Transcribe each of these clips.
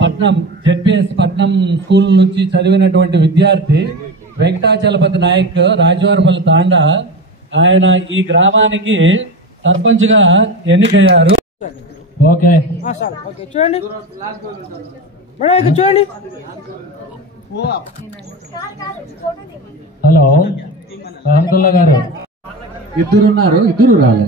పట్నం జెడ్పీఎస్ పట్నం స్కూల్ నుంచి చదివినటువంటి విద్యార్థి వెంకటాచలపతి నాయక్ రాజవారపల్లి తాండా. ఆయన ఈ గ్రామానికి సర్పంచ్ గా ఎన్నికయ్యారు. ఓకే చూడండి చూడండి. హలో రహమతుల్లా గారు, ఇద్దరున్నారు, ఇద్దరు రాలే.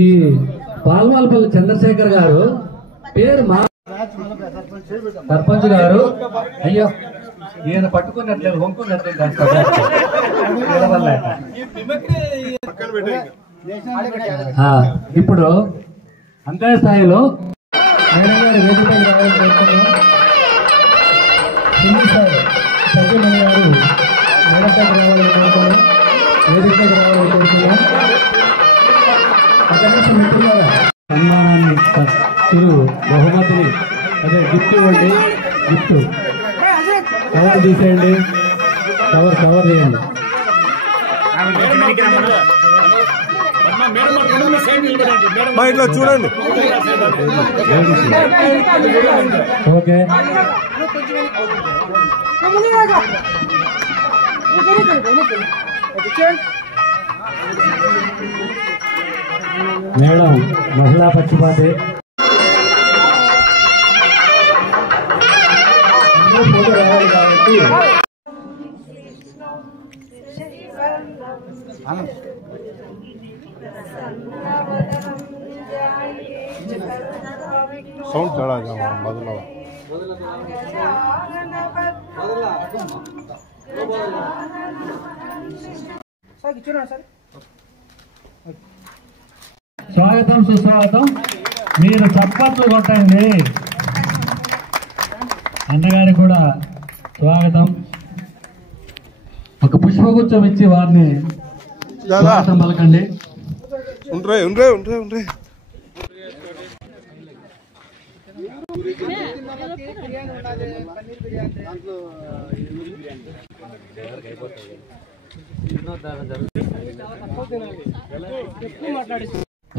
ఈ పాల్వాల్పల్లి చంద్రశేఖర్ గారు పేరు మా సర్పంచ్ గారు. అయ్యో ఈయన పట్టుకున్నట్లేదు, వంకున్నట్లేదు. ఇప్పుడు అంతే స్థాయిలో మేడం గారు వేదికపై రావాలని కోరుతున్నాం. హిందీ సార్ సత్యమణి గారు మేడంపైకి రావాలని కోరుతున్నాం, వేదికపైకి రావాలని కోరుతున్నాం. మిత్రులారా, సన్మానాన్ని చిరు బహుమతిని అదే గిఫ్ట్ ఇవ్వండి. గిఫ్ట్ కవర్ తీసేయండి, కవర్ చేయండి. ఇట్లా చూడండి. ఓకే మేడం మహిళా పక్షపాతి. ఫోటో రావాలి కాబట్టి సౌండ్ చढ़ा బదులు స్వాగతం సుస్వాగతం. మీరు చప్పట్లు కొట్టండి. అన్నగారికి కూడా స్వాగతం. ఒక పుష్పగుచ్చం ఇచ్చి వారిని స్వాగతం పలకండి.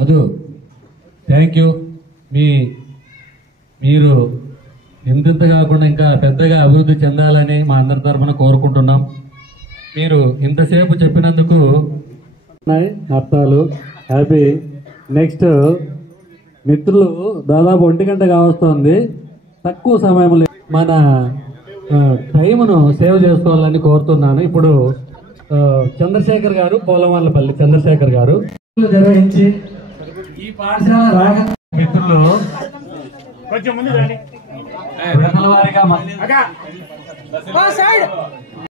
అదు థ్యాంక్ యూ. మీరు ఇంత కాకుండా ఇంకా పెద్దగా అభివృద్ధి చెందాలని మా అందరి తరఫున కోరుకుంటున్నాం. మీరు ఇంతసేపు చెప్పినందుకు అర్థాలు హ్యాపీ. నెక్స్ట్ మిత్రులు దాదాపు 1 గంట కావస్తోంది. తక్కువ సమయంలో మన టైమును సేవ్ చేసుకోవాలని కోరుతున్నాను. ఇప్పుడు చంద్రశేఖర్ గారు, పోలవాళ్ళపల్లి చంద్రశేఖర్ గారు నిర్వహించి ఈ పాఠశాల రాగా మిత్రులు విడతల వారిగా